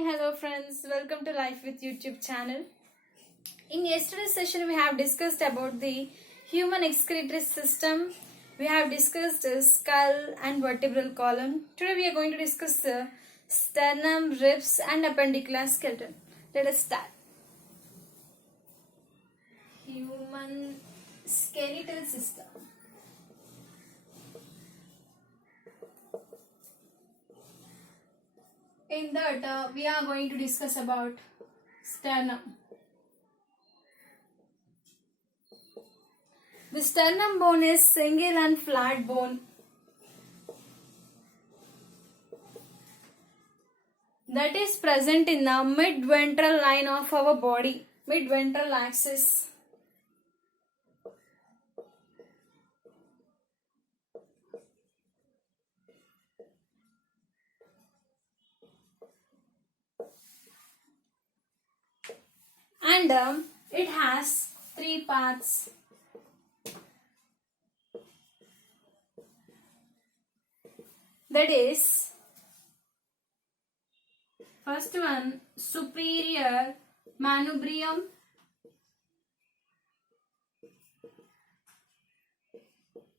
Hello friends, welcome to Life with YouTube channel. In yesterday's session we have discussed about the human excretory system. We have discussed the skull and vertebral column. Today we are going to discuss the sternum, ribs and appendicular skeleton. Let us start. Human skeletal system. In that we are going to discuss about sternum. The sternum bone is single and flat bone that is present in the mid-ventral line of our body, mid-ventral axis. And it has three parts. That is, first one, superior manubrium,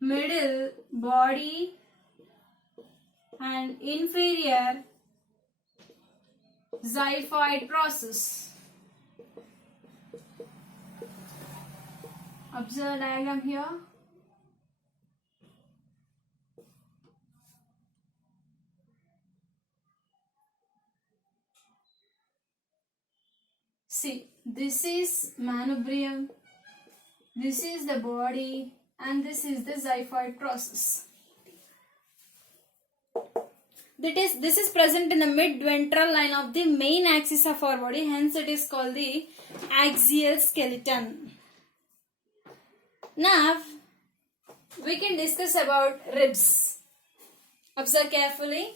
middle body, and inferior xiphoid process. Observe diagram here. See, this is manubrium, this is the body, and this is the xiphoid process. This is present in the mid-ventral line of the main axis of our body, hence it is called the axial skeleton. Now, we can discuss about ribs. Observe carefully.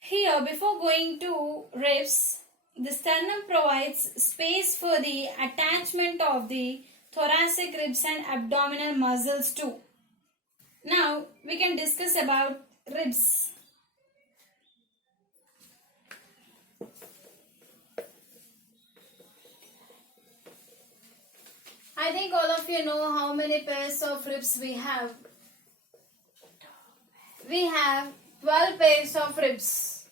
Here, before going to ribs, the sternum provides space for the attachment of the thoracic ribs and abdominal muscles too. Now, we can discuss about ribs. I think all of you know how many pairs of ribs we have. We have 12 pairs of ribs.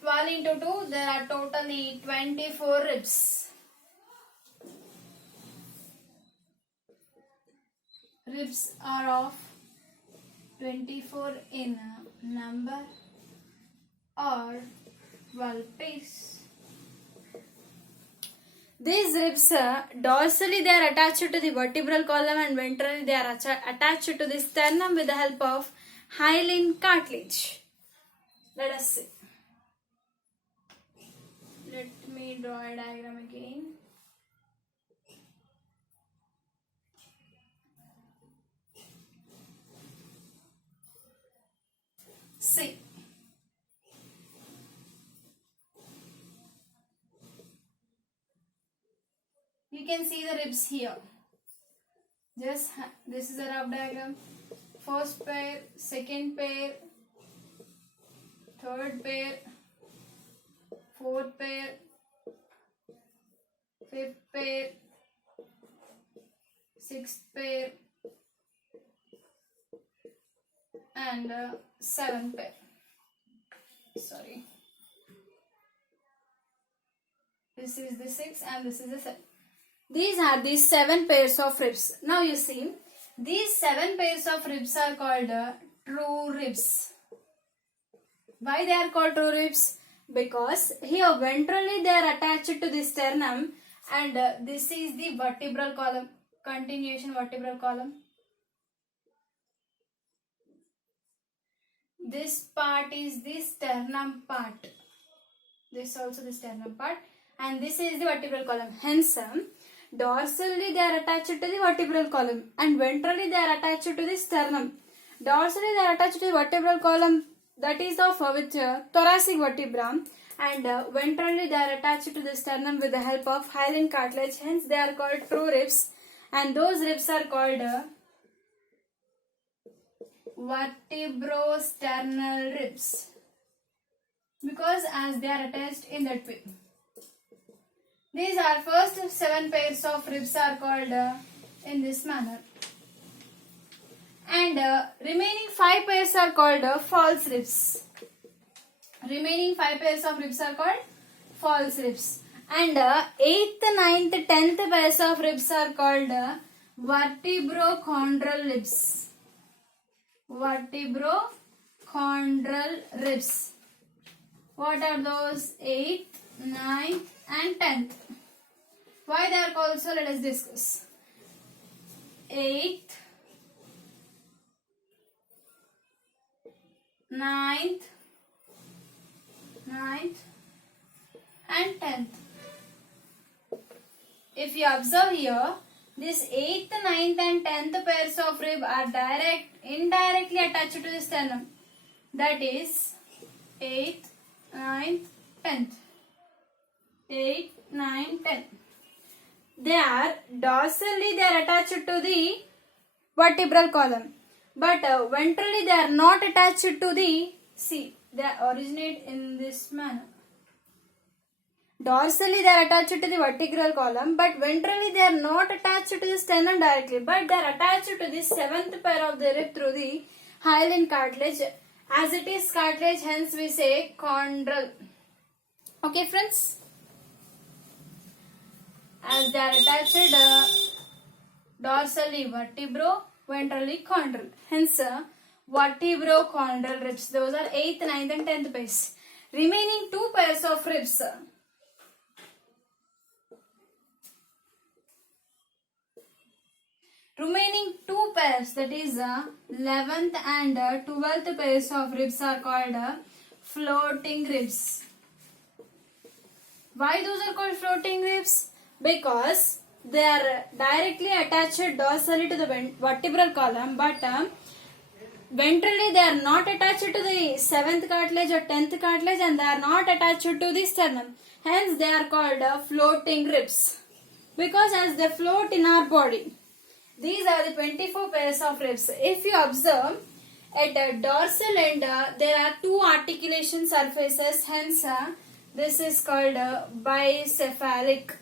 12 into 2, there are totally 24 ribs. Ribs are of 24 in number or 12 pairs. These ribs, dorsally they are attached to the vertebral column and ventrally they are attached to the sternum with the help of hyaline cartilage. Let us see. Let me draw a diagram again. See. You can see the ribs here. Just this is a rough diagram. First pair, second pair, third pair, fourth pair, fifth pair, sixth pair, and seventh pair. Sorry. This is the sixth and this is the seventh. These are the 7 pairs of ribs. Now you see, these 7 pairs of ribs are called true ribs. Why they are called true ribs? Because here ventrally they are attached to the sternum and this is the vertebral column. Continuation vertebral column. This part is the sternum part. This also the sternum part. And this is the vertebral column. Hence, dorsally they are attached to the vertebral column and ventrally they are attached to the sternum. Dorsally they are attached to the vertebral column, that is of with thoracic vertebra, and ventrally they are attached to the sternum with the help of hyaline cartilage. Hence they are called true ribs, and those ribs are called vertebrosternal ribs, because as they are attached in that way. These are first 7 pairs of ribs are called in this manner. And remaining 5 pairs are called false ribs. Remaining 5 pairs of ribs are called false ribs. And 8th, 9th, 10th pairs of ribs are called vertebrochondral ribs. Vertebrochondral ribs. What are those? 8th, 9th and 10th. Why they are called so? Let us discuss. 8th, 9th and 10th. If you observe here, this 8th, 9th and 10th pairs of rib are indirectly attached to the sternum. That is 8th, 9th, 10th. 8, 9, 10. They are dorsally attached to the vertebral column. But ventrally they are not attached to the, see, they originate in this manner. Dorsally they are attached to the vertebral column, but ventrally they are not attached to the sternum directly, but they are attached to the 7th pair of the rib through the hyaline cartilage. As it is cartilage, hence we say chondral. Okay, friends? As they are attached dorsally vertebro, ventrally chondral. Hence, vertebrochondral ribs. Those are 8th, 9th and 10th pairs. Remaining 2 pairs of ribs. Remaining 2 pairs, that is 11th and 12th pairs of ribs are called floating ribs. Why those are called floating ribs? Because they are directly attached dorsally to the vertebral column, but ventrally they are not attached to the 7th cartilage or 10th cartilage, and they are not attached to the sternum. Hence they are called floating ribs, because as they float in our body. These are the 24 pairs of ribs. If you observe, at the dorsal end there are 2 articulation surfaces, hence this is called bicephalic.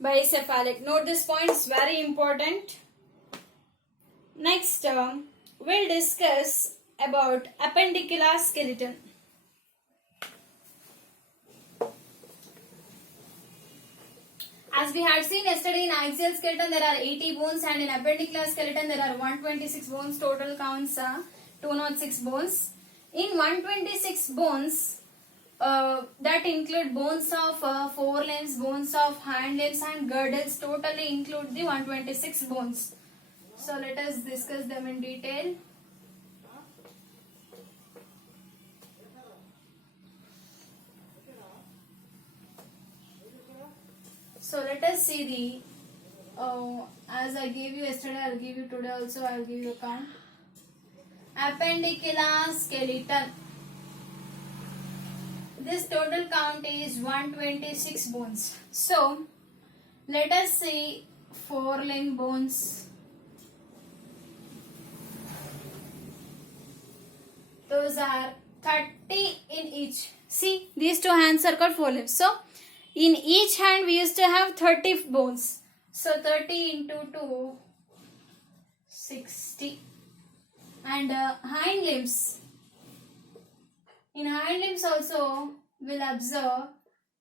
Bicephalic. Note this point, is very important. Next, we'll discuss about appendicular skeleton. As we had seen yesterday, in axial skeleton there are 80 bones, and in appendicular skeleton there are 126 bones. Total counts 206 bones. In 126 bones, that include bones of forelimbs, bones of hind limbs and girdles. Totally include the 126 bones. So let us discuss them in detail. So let us see the, as I gave you yesterday, I will give you today also, I will give you a count. Appendicular skeleton. This total count is 126 bones. So let us see forelimb bones. Those are 30 in each. See, these 2 hands are called forelimbs. So in each hand we used to have 30 bones. So 30 into 2, 60. And hind limbs. In hind limbs also we'll observe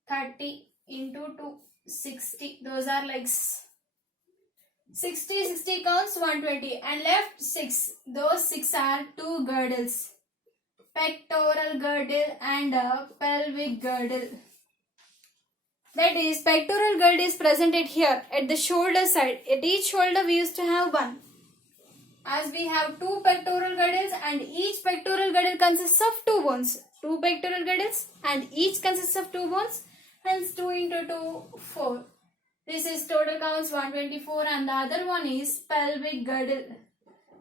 30 into 2, 60. Those are legs. 60 counts 120 and left 6. Those 6 are 2 girdles. Pectoral girdle and pelvic girdle. That is, pectoral girdle is presented here at the shoulder side. At each shoulder we used to have 1. As we have 2 pectoral girdles and each pectoral girdle consists of 2 bones. 2 pectoral girdles and each consists of 2 bones. Hence 2 into 2, 4. This is total counts 124, and the other one is pelvic girdle.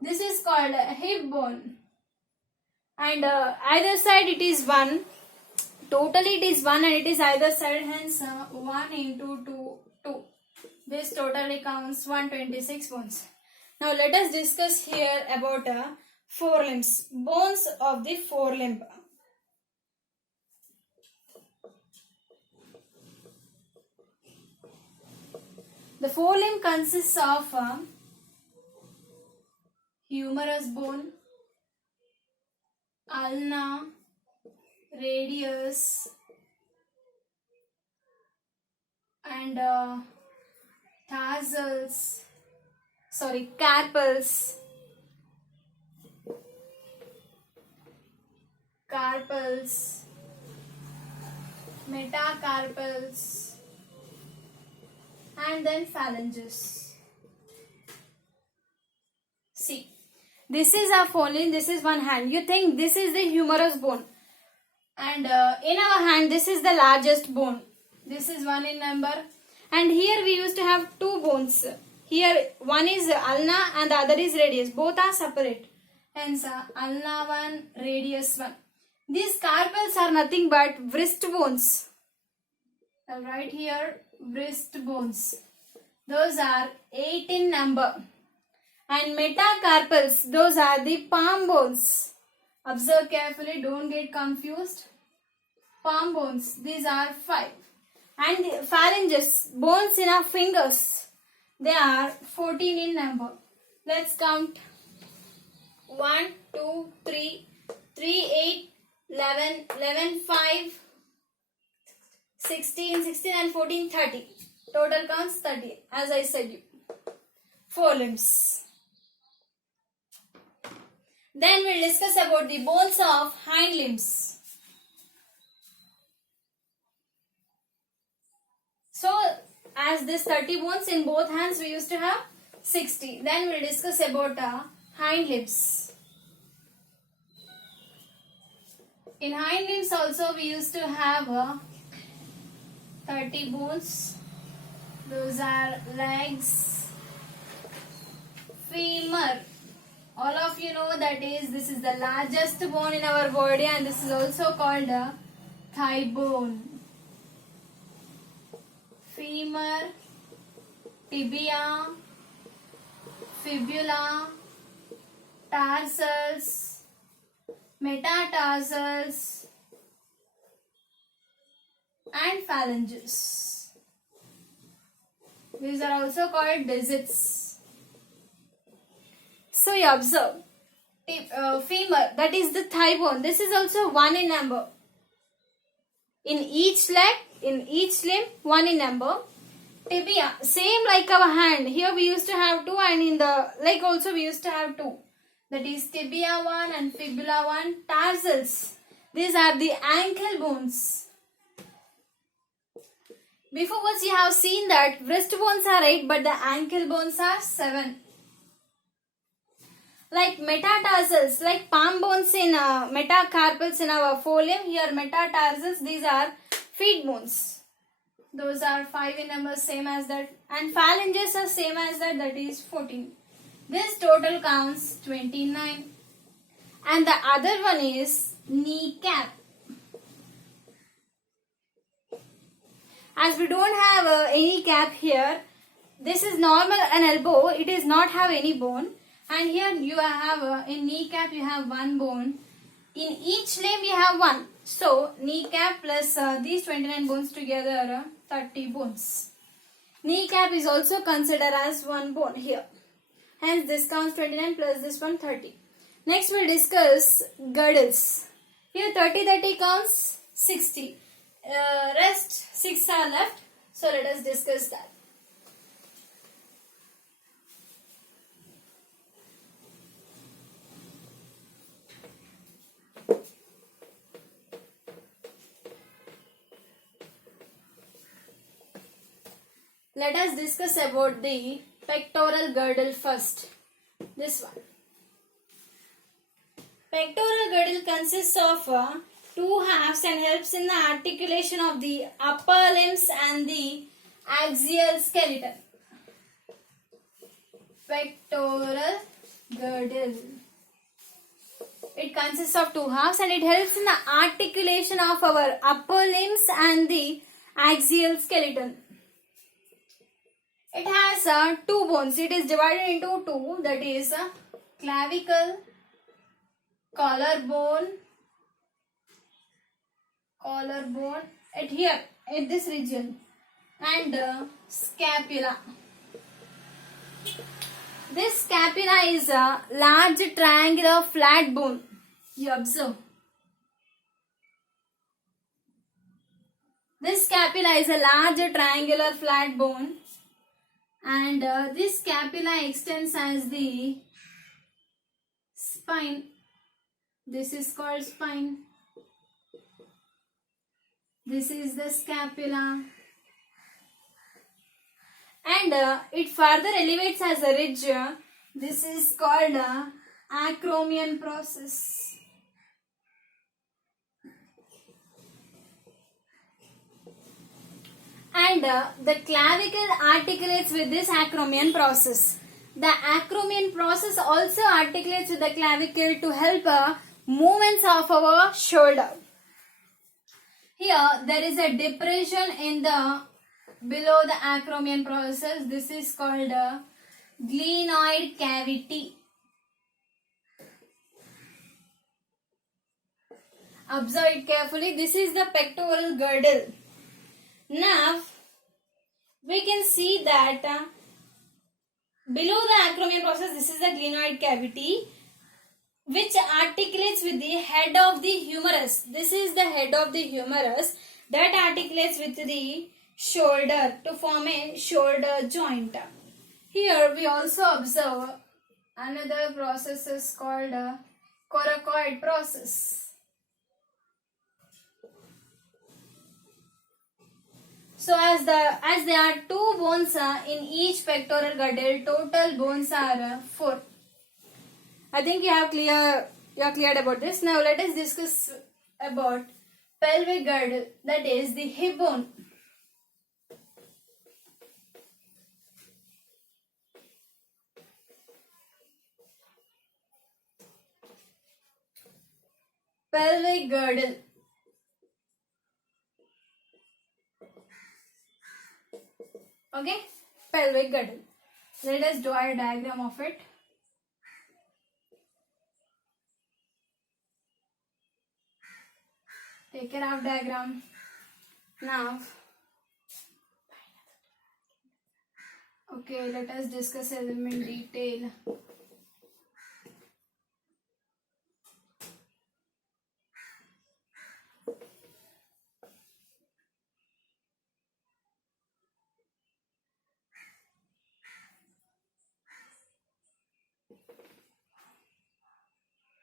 This is called a hip bone. And either side it is 1. Totally it is 1 and it is either side, hence 1 into 2, 2. This totally counts 126 bones. Now let us discuss here about forelimbs, bones of the forelimb. The forelimb consists of humerus bone, ulna, radius, and carpals, metacarpals, and then phalanges. See, this is our forelimb, this is one hand. You think this is the humerus bone, and in our hand this is the largest bone. This is one in number, and here we used to have two bones. Here one is ulna and the other is radius. Both are separate. Hence ulna 1, radius 1. These carpals are nothing but wrist bones. I'll write here wrist bones. Those are 8 in number. And metacarpals, those are the palm bones. Observe carefully, don't get confused. Palm bones, these are 5. And the phalanges, bones in our fingers, they are 14 in number. Let's count. 1, 2, 3, 8, 11, 11, 5, 16 and 14, 30. Total counts 30, as I said you. Forelimbs. Then we'll discuss about the bones of hind limbs. So, as this 30 bones in both hands, we used to have 60. Then we'll discuss about hind limbs. In hind limbs also we used to have 30 bones. Those are legs, femur. All of you know that this is the largest bone in our body, and this is also called a thigh bone. Femur, tibia, fibula, tarsals, metatarsals, and phalanges. These are also called digits. So you observe, femur, that is the thigh bone. This is also 1 in number. In each leg, in each limb, 1 in number. Tibia, same like our hand. Here we used to have 2, and in the leg also we used to have 2. That is tibia 1 and fibula 1. Tarsals, these are the ankle bones. Before once you have seen that wrist bones are 8, but the ankle bones are 7. Like metatarsals, like palm bones in metacarpals in our forelimb, here metatarsals, these are feet bones. Those are 5 in number, same as that. And phalanges are same as that, that is 14. This total counts 29. And the other one is kneecap. As we don't have any cap here, this is normal an elbow, it is not have any bone. And here you have, in kneecap you have 1 bone. In each limb you have 1. So, kneecap plus these 29 bones together are 30 bones. Kneecap is also considered as 1 bone here. Hence, this counts 29 plus this one 30. Next, we'll discuss girdles. Here 30 counts 60. Rest 6 are left. So, let us discuss that. Let us discuss about the pectoral girdle first. This one. Pectoral girdle consists of 2 halves and helps in the articulation of the upper limbs and the axial skeleton. Pectoral girdle. It consists of 2 halves and it helps in the articulation of our upper limbs and the axial skeleton. It has two bones. It is divided into two. That is clavicle, collarbone at here, at this region, and scapula. This scapula is a large triangular flat bone. You observe. This scapula is a large triangular flat bone, and this scapula extends as the spine. This is called spine. This is the scapula, and it further elevates as a ridge. This is called acromion process. And the clavicle articulates with this acromion process. The acromion process also articulates with the clavicle to help movements of our shoulder. Here there is a depression in the below the acromion process. This is called glenoid cavity. Observe it carefully. This is the pectoral girdle. Now we can see that below the acromion process, this is the glenoid cavity, which articulates with the head of the humerus. This is the head of the humerus that articulates with the shoulder to form a shoulder joint. Here we also observe another process is called coracoid process. So as there are two bones in each pectoral girdle, total bones are 4. I think you are cleared about this. Now let us discuss about pelvic girdle, that is the hip bone. Pelvic girdle. Okay, pelvic girdle. Let us draw a diagram of it. Take a rough diagram. Now, okay, let us discuss them in detail.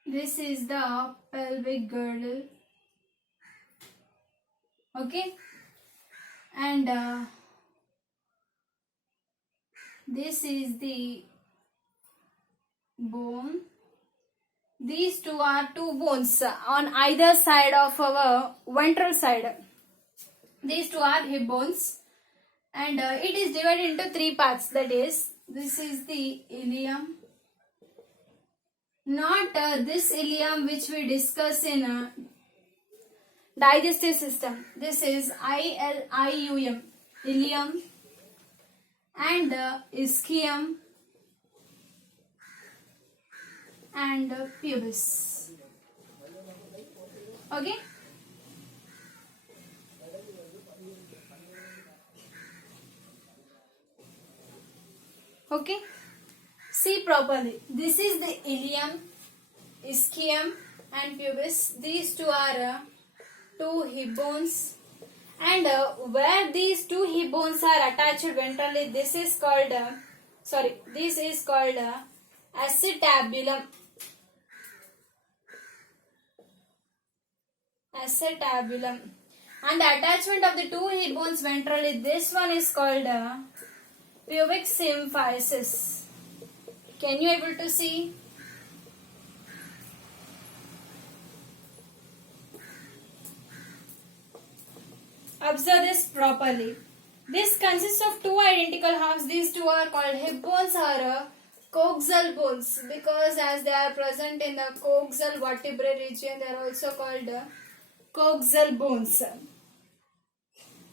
This is the pelvic girdle. Okay, and this is the bone. These two are two bones on either side of our ventral side. These two are hip bones, and it is divided into 3 parts. That is, this is the ilium. Not this ilium which we discuss in digestive system. This is ilium, ilium, and ischium and pubis. Okay. Okay. See properly. This is the ilium, ischium and pubis. These two are two hip bones, and where these two hip bones are attached ventrally, this is called acetabulum. Acetabulum. And the attachment of the two hip bones ventrally, this one is called pubic symphysis. Can you able to see? Observe this properly. This consists of two identical halves. These two are called hip bones or coxal bones, because as they are present in the coxal vertebrae region, they are also called coxal bones.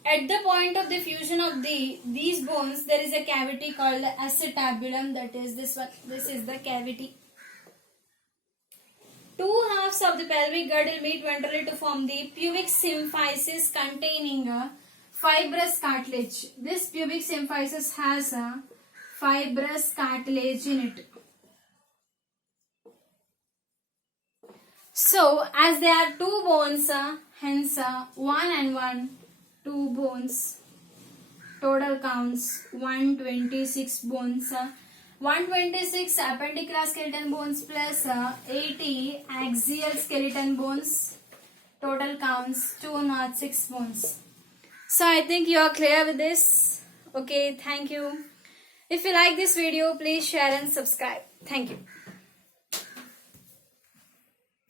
At the point of the fusion of these bones, there is a cavity called the acetabulum. That is this one. This is the cavity. Two halves of the pelvic girdle meet ventrally to form the pubic symphysis containing a fibrous cartilage. This pubic symphysis has a fibrous cartilage in it. So, as there are two bones, hence 1 and 1, 2 bones. Total counts 126 bones. 126 appendicular skeleton bones plus 80 axial skeleton bones. Total counts 206 bones. So I think you are clear with this. Okay, thank you. If you like this video, please share and subscribe. Thank you.